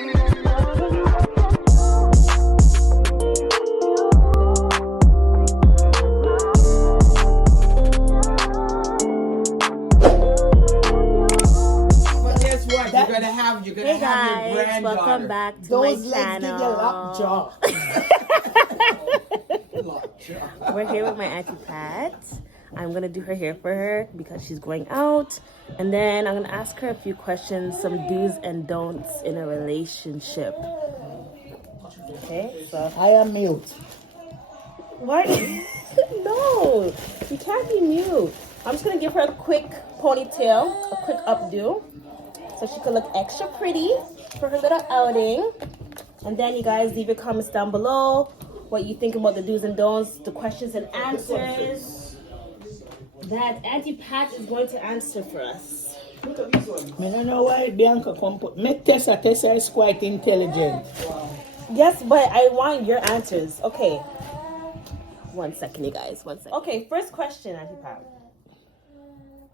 You're gonna have your granddaughter. Welcome back to Those my legs channel. give you lockjaw. We're here with my Aunty Pat. I'm gonna do her hair for her because she's going out, and then I'm gonna ask her a few questions, some do's and don'ts in a relationship. Okay, so I am mute. what? No, you can't be mute. I'm just gonna give her a quick ponytail, a quick updo, so she could look extra pretty for her little outing. And then you guys leave your comments down below what you think about the do's and don'ts, the questions and answers that Aunty Pat is going to answer for us. I don't know why Bianca come put. Make Tessa. Tessa is quite intelligent. Yes, but I want your answers. Okay. 1 second, you guys. 1 second. Okay, first question, Aunty Pat.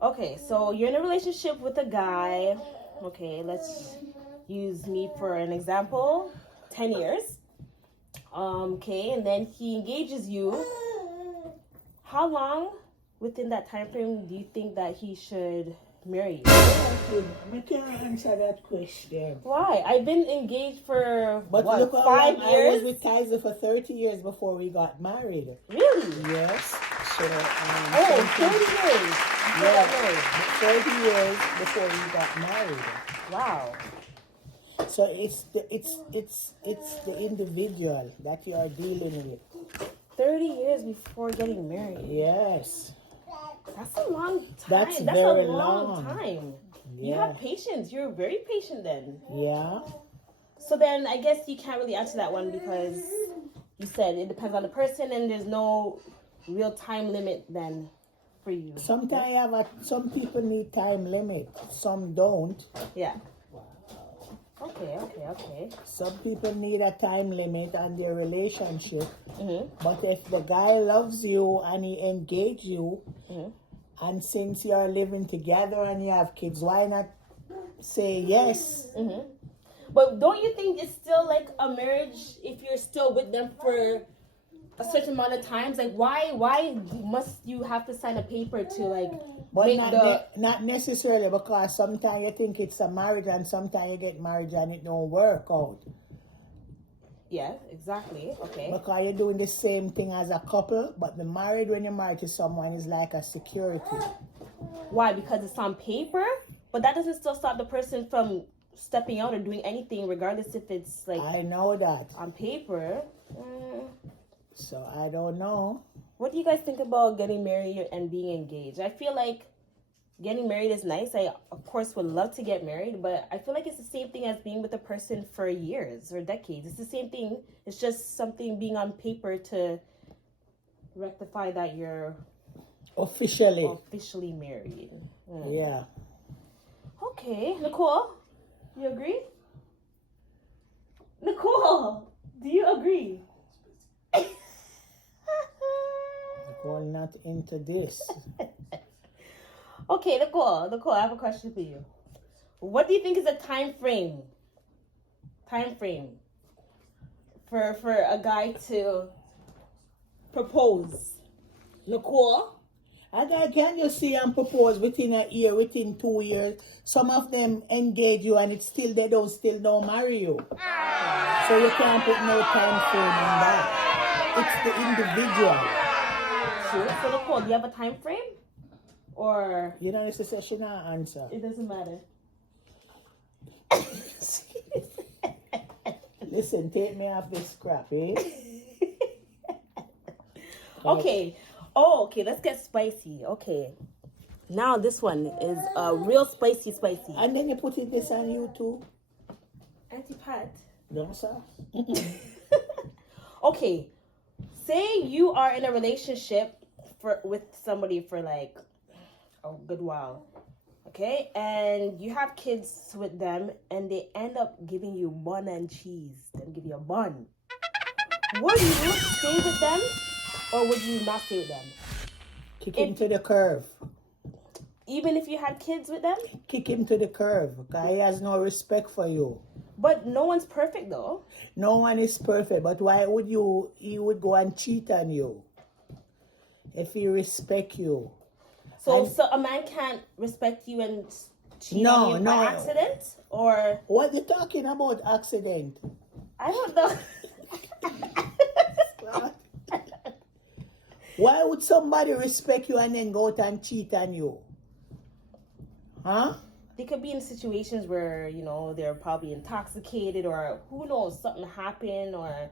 Okay, so you're in a relationship with a guy. Okay, let's use me for an example. 10 years. Okay, and then he engages you. How long within that time frame do you think that he should marry you? I can't answer that question. Why? I've been engaged for But what, look how 5 long years? I was with Kaiser for 30 years before we got married. Really? Yes. So, 30 years. yeah, 30 years before we got married. Wow. So it's the individual that you are dealing with. 30 years before getting married. Yes. That's a long time. That's That's very a long long. time. You Yeah. have patience. You're very patient then. Yeah. So then I guess you can't really answer that one because you said it depends on the person and there's no real time limit then for you. Sometimes some people need time limit. Some don't. Yeah. Okay. Some people need a time limit on their relationship. Mm-hmm. But if the guy loves you and he engage you, and since you are living together and you have kids, why not say yes? Mm-hmm. But don't you think it's still like a marriage if you're still with them for a certain amount of times? Like why must you have to sign a paper to like But make not necessarily, because sometimes you think it's a marriage and sometimes you get married and it don't work out. Yeah, exactly. Okay. Because you're doing the same thing as a couple, but the married, when you're married to someone, is like a security. Why? Because it's on paper? But that doesn't still stop the person from stepping out or doing anything, regardless if it's like I know that. on paper. So I don't know. What do you guys think about getting married and being engaged? I feel like getting married is nice. I, of course, would love to get married, but I feel like it's the same thing as being with a person for years or decades. It's the same thing. It's just something being on paper to rectify that you're officially married. Yeah. Okay, Nicole, you agree? Nicole, do you agree? We're not into this. Okay, Nicole, I have a question for you. What do you think is a time frame for a guy to propose? Nicole? And I can just see and propose within a year, within 2 years. Some of them engage you and it's still they don't marry you. So you can't put no time frame on that. It's the individual. True. So Nicole, do you have a time frame? Or You know, it's a session answer. it doesn't matter. Listen, take me off this crap, eh? Okay. Oh, okay. Let's get spicy. Okay. Now this one is real spicy. And then you put this on YouTube. Aunty Pat. No, sir. Okay. Say you are in a relationship with somebody for like a good while. Okay? And you have kids with them and they end up giving you bun and cheese. They give you a bun. Would you stay with them or would you not stay with them? Kick him to the curve. Even if you had kids with them? Kick him to the curve. Because he has no respect for you. But no one's perfect though. No one is perfect, but why would he would go and cheat on you if he respect you? So, And- so a man can't respect you and cheat No, on you no. by accident? Or What you talking about accident? I don't know. Why would somebody respect you and then go out and cheat on you? Huh? They could be in situations where, you know, they're probably intoxicated or who knows, something happened or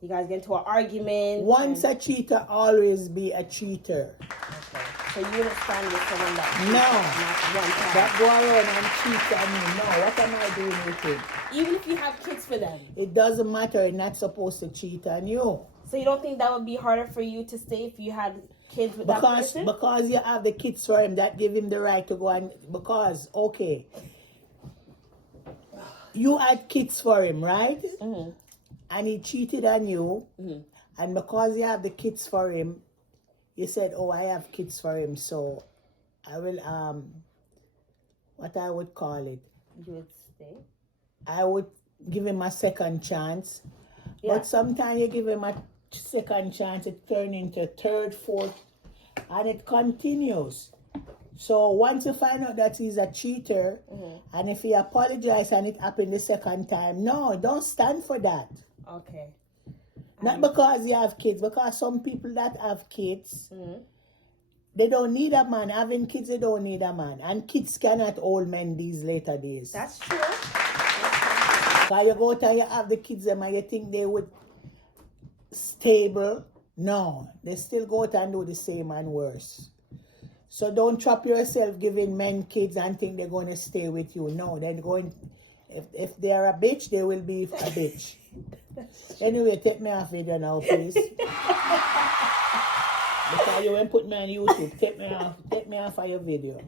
you guys get into an argument. Once a cheater, always be a cheater. Okay. So you wouldn't stand with someone that That go around and cheat on me. No, what am I doing with it? even if you have kids for them. It doesn't matter. It's not supposed to cheat on you. So you don't think that would be harder for you to stay if you had kids with that person? Because you have the kids for him, that give him the right to go and okay. You had kids for him, right? Mm-hmm. And he cheated on you. Mm-hmm. And because you have the kids for him, you said, oh, I have kids for him, so I will, what I would call it? You would stay? I would give him a second chance. Yeah. But sometimes you give him a second chance, it turns into third, fourth, and it continues. So once you find out that he's a cheater, and if he apologizes and it happened the second time, no, don't stand for that. Okay. Not because you have kids, because some people that have kids, they don't need a man. Having kids, they don't need a man. And kids cannot hold men these later days. That's true. So you go out and you have the kids them and you think they would stable. No, they still go out and do the same and worse. So don't trap yourself giving men kids and think they're going to stay with you. No, they're going, if they're a bitch, they will be a bitch. Anyway, take me off video now, please. Because you won't put me on YouTube. Take me off of your video.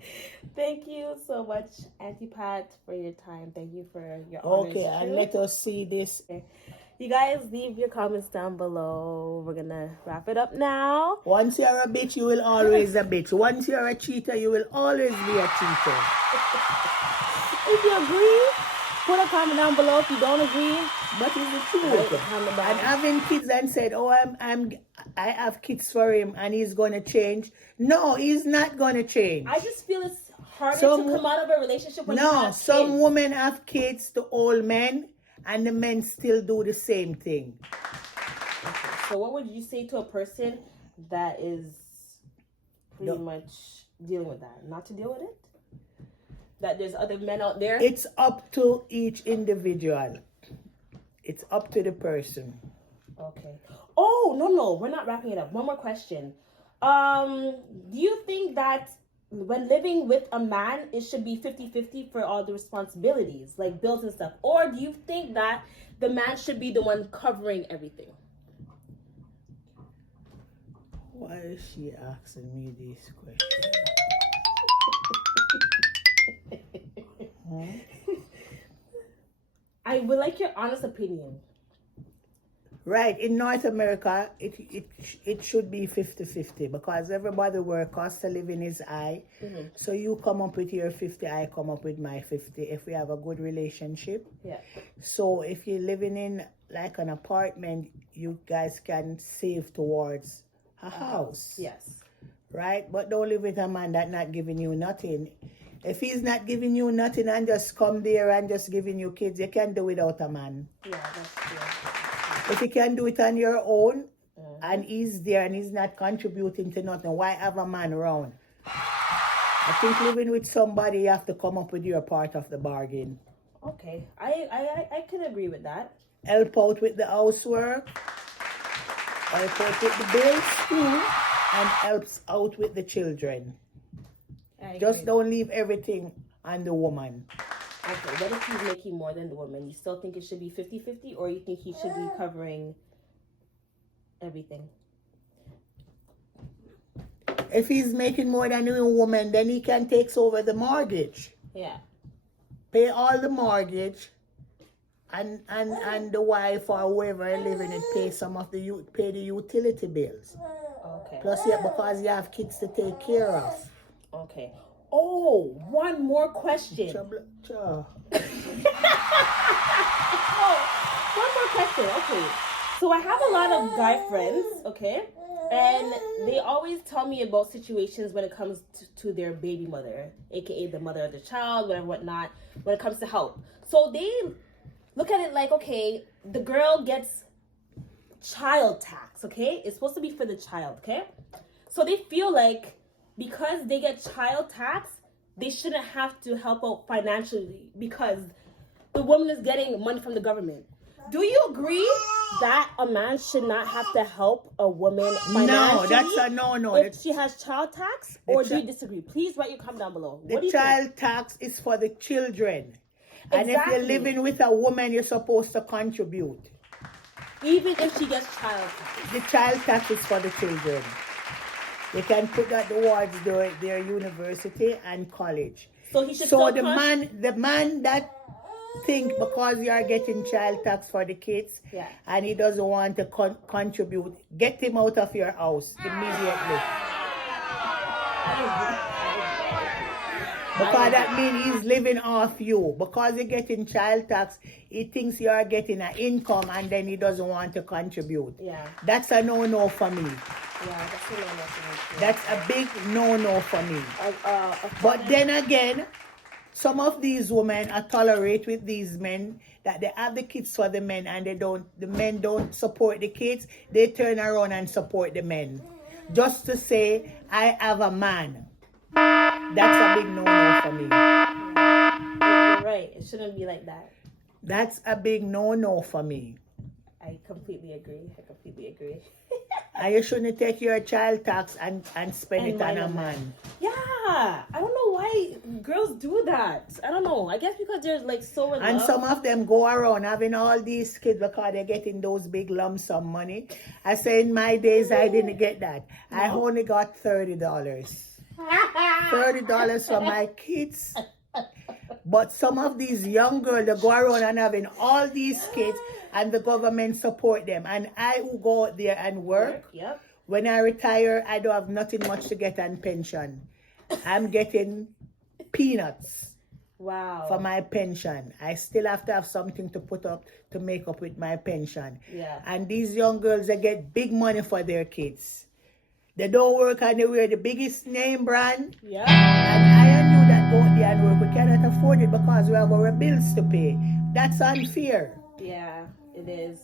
Thank you so much, Aunty Pat, for your time. Thank you for your Okay, honest and truth. let us see this. You guys leave your comments down below. We're gonna wrap it up now. Once you're a bitch, you will always a bitch. Once you're a cheater, you will always be a cheater. If you agree, put a comment down below. If you don't agree, But it's the truth. And having kids and said, oh, I have kids for him and he's gonna change. No, he's not gonna change. I just feel it's harder to come out of a relationship when you have some kids. women have kids to old men and the men still do the same thing. Okay, so what would you say to a person that is pretty much dealing with that? Not to deal with it? That there's other men out there? It's up to each individual. It's up to the person. Okay. Oh, no, we're not wrapping it up. One more question. Do you think that when living with a man, it should be 50-50 for all the responsibilities, like bills and stuff? Or do you think that the man should be the one covering everything? Why is she asking me this question? I would like your honest opinion. Right, in North America, it should be 50-50 because everybody work, cost of living is high. So you come up with your 50, I come up with my 50 if we have a good relationship. Yeah. So if you're living in like an apartment, you guys can save towards a house. Yes. Right? But don't live with a man that's not giving you nothing. If he's not giving you nothing and just come there and just giving you kids, you can't do without a man. Yeah, that's true. If you can do it on your own and he's there and he's not contributing to nothing, why have a man around? I think living with somebody, you have to come up with your part of the bargain. Okay, I can agree with that. Help out with the housework, help out with the bills too, and helps out with the children. Just don't leave everything on the woman. Okay, what if he's making more than the woman? You still think it should be 50-50 or you think he should be covering everything? If he's making more than a woman, then he can take over the mortgage. Yeah. Pay all the mortgage and the wife or whoever living it pay some of the pay the utility bills. Okay. Plus because you have kids to take care of. Okay. Oh, one more question. Okay. So I have a lot of guy friends, okay? And they always tell me about situations when it comes to their baby mother, aka the mother of the child, whatever, whatnot, when it comes to help. So they look at it like, okay, the girl gets child tax, okay? It's supposed to be for the child, okay? So they feel like because they get child tax, they shouldn't have to help out financially because the woman is getting money from the government. Do you agree that a man should not have to help a woman financially? No, that's a no. If she has child tax, or do you disagree? Please write your comment down below. What do you child think? tax is for the children. And if Exactly. you're living with a woman, you're supposed to contribute. Even if she gets child tax. The child tax is for the children. They can put that towards their university and college. So he should So still the man that think because you are getting child tax for the kids, yeah, and he doesn't want to contribute, get him out of your house immediately. Because that means he's living off you. Because you're getting child tax, he thinks you are getting an income and then he doesn't want to contribute. Yeah. That's a no-no for me. Yeah, that's a no-no for me. That's a big no-no for me. But then again, some of these women are tolerate with these men that they have the kids for the men and the men don't support the kids. They turn around and support the men. Just to say, I have a man. That's a big no-no for me. Yeah, you're right. It shouldn't be like that. That's a big no-no for me. I completely agree. And you shouldn't take your child tax and spend it on a man. Yeah. I don't know why girls do that. I don't know. I guess because they're like so in And love. some of them go around having all these kids because they're getting those big lump sum money. I say in my days I didn't get that. No. I only got $30. $30 for my kids. But some of these young girls, they go around and having all these kids and the government support them. And I will go out there and work. Yep. When I retire, I don't have nothing much to get on pension. I'm getting peanuts. Wow. For my pension. I still have to have something to put up to make up with my pension. Yeah. And these young girls, they get big money for their kids. They don't work and they wear the biggest name brand. Yeah. And I and you that go out there and work, we cannot afford it because we have our bills to pay. That's unfair. Yeah, it is.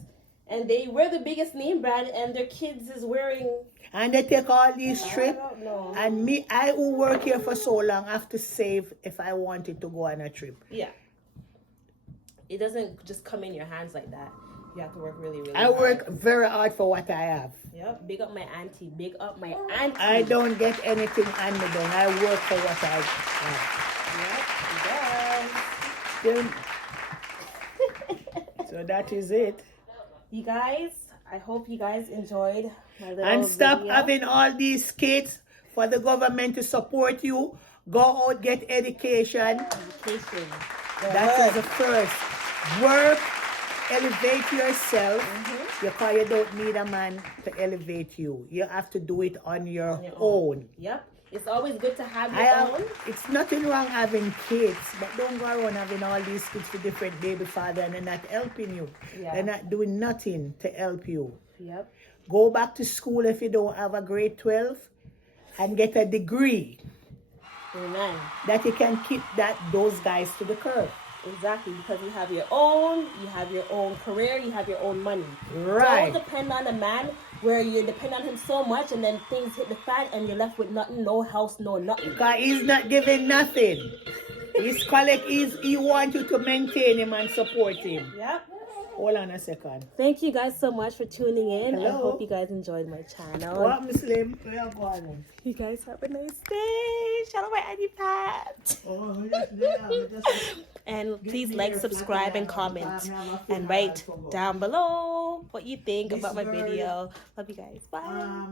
And they wear the biggest name brand and their kids is wearing... And they take all these trips. I don't know. And me, I who work here for so long, have to save if I wanted to go on a trip. Yeah. It doesn't just come in your hands like that. You have to work really, really hard. I work very hard for what I have. Yep. Big up my auntie. Big up my auntie. I don't get anything on me done. I work for what I have. Yep, So that is it. You guys, I hope you guys enjoyed my little And stop video. having all these kids for the government to support you. Go out, get education. That is the first. Work, elevate yourself. Because you don't need a man to elevate you. You have to do it on your own. Yep. It's always good to have your own. It's nothing wrong having kids, but don't go around having all these kids for different baby father and they're not helping you. Yeah. They're not doing nothing to help you. Yep. Go back to school if you don't have a grade 12 and get a degree. Amen. That you can keep those guys to the curb. Exactly, because you have your own career, you have your own money. Right. Don't depend on a man where you depend on him so much and then things hit the fan and you're left with nothing, no house, no nothing. Because he's not giving nothing. He wants you to maintain him and support him. Yep. Hold on a second. Thank you guys so much for tuning in. Hello. I hope you guys enjoyed my channel. What, Muslim? Where are you going? You guys have a nice day. Shout out my Aunty Pat. Oh, yes, And please like, subscribe, and comment. And write down below what you think about my video. Love you guys. Bye.